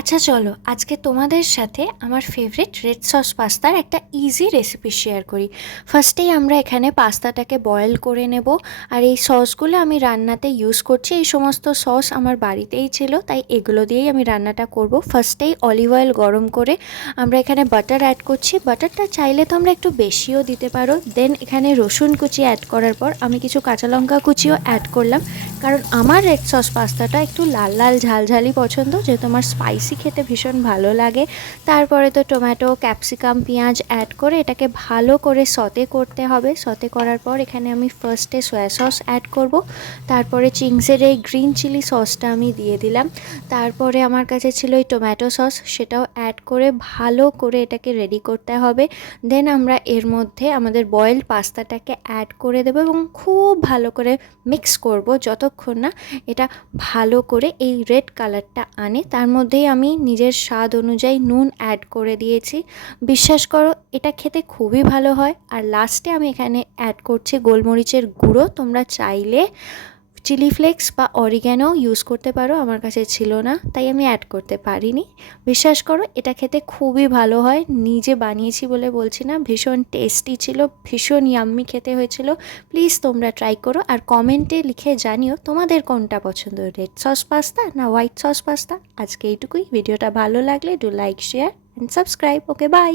আচ্ছা চলো আজকে তোমাদের সাথে আমার ফেভারিট রেড সস পাস্তার একটা ইজি রেসিপি শেয়ার করি। ফার্স্টেই আমরা এখানে পাস্তাটাকে বয়েল করে নেব। আর এই সসগুলো আমি রান্নাতে ইউজ করছি, এই সমস্ত সস আমার বাড়িতেই ছিল, তাই এগুলো দিয়েই আমি রান্নাটা করব। ফার্স্টেই অলিভ অয়েল গরম করে আমরা এখানে বাটার অ্যাড করছি। বাটারটা চাইলে তোমরা একটু বেশিও দিতে পারো। দেন এখানে রসুন কুচি অ্যাড করার পর আমি কিছু কাঁচা লঙ্কা কুচিও অ্যাড করলাম, কারণ আমার রেড সস পাস্তাটা একটু লাল লাল ঝালঝালি পছন্দ, যেহেতু আমার স্পাইসি খেতে ভীষণ ভালো লাগে। তারপরে তো টমেটো, ক্যাপসিকাম, পেঁয়াজ অ্যাড করে এটাকে ভালো করে সতে করতে হবে। সতে করার পর এখানে আমি ফার্স্টে সয়া সস অ্যাড করব, তারপরে চিংসের এই গ্রিন চিলি সসটা আমি দিয়ে দিলাম। তারপরে আমার কাছে ছিল এই টমেটো সস, সেটাও অ্যাড করে ভালো করে এটাকে রেডি করতে হবে। দেন আমরা এর মধ্যে আমাদের বয়েলড পাস্তাটাকে অ্যাড করে দেবো এবং খুব ভালো করে মিক্স করব যতক্ষণ না এটা ভালো করে এই রেড কালারটা আনে। তার মধ্যেই আমি নিজের স্বাদ অনুযায়ী নুন অ্যাড করে দিয়েছি। বিশ্বাস করো এটা খেতে খুবই ভালো হয়। আর লাস্টে আমি এখানে অ্যাড করছি গোলমরিচের গুঁড়ো। তোমরা চাইলে চিলি ফ্লেক্স বা অরিগ্যানো ইউজ করতে পারো, আমার কাছে ছিল না তাই আমি অ্যাড করতে পারিনি। বিশ্বাস করো এটা খেতে খুবই ভালো হয়, নিজে বানিয়েছি বলে বলছি না, ভীষণ টেস্টি ছিল, ভীষণ ইয়াম্মি খেতে হয়েছিল। প্লিজ তোমরা ট্রাই করো আর কমেন্টে লিখে জানিও তোমাদের কোনটা পছন্দ, রেড সস পাস্তা না হোয়াইট সস পাস্তা। আজকে এইটুকুই, ভিডিওটা ভালো লাগলে do like, share and subscribe. Okay bye.